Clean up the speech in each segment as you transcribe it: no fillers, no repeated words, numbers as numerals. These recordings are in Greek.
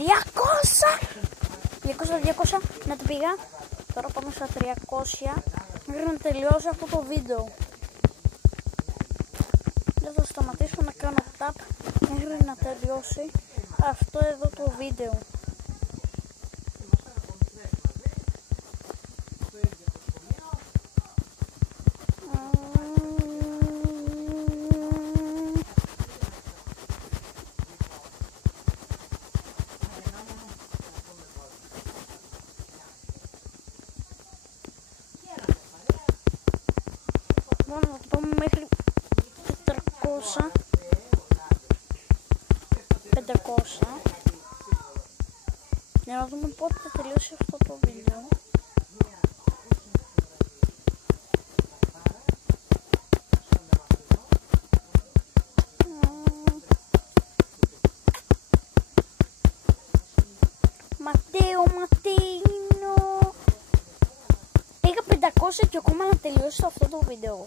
200 να το πήγα. Τώρα πάμε στα 300 μέχρι να τελειώσει αυτό το βίντεο. Δεν θα σταματήσω να κάνω tap μέχρι να τελειώσει αυτό εδώ το βίντεο. Μόνο να το πάμε μέχρι 400, 500 για να δούμε πότε θα τελειώσει αυτό το βίντεο. Ματίνο. Είχα 500 και ακόμα να τελειώσει αυτό το βίντεο.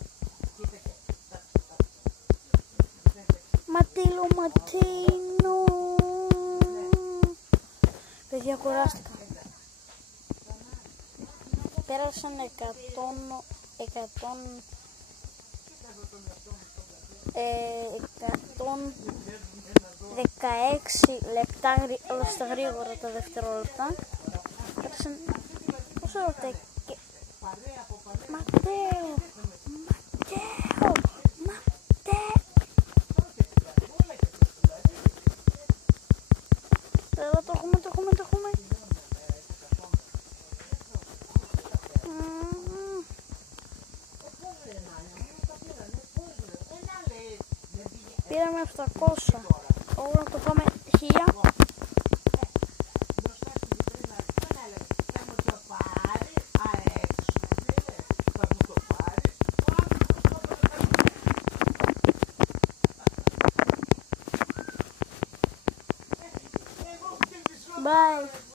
Ματίνο. Παιδιά, κουράστηκα. Πέρασαν 116 λεπτά στα γρήγορα τα δευτερόλεπτα. Πέρασαν πόσο λεπτά και... Ματέο. Εδώ το έχουμε. Πήραμε 700. Όλα να το πάμε 1000.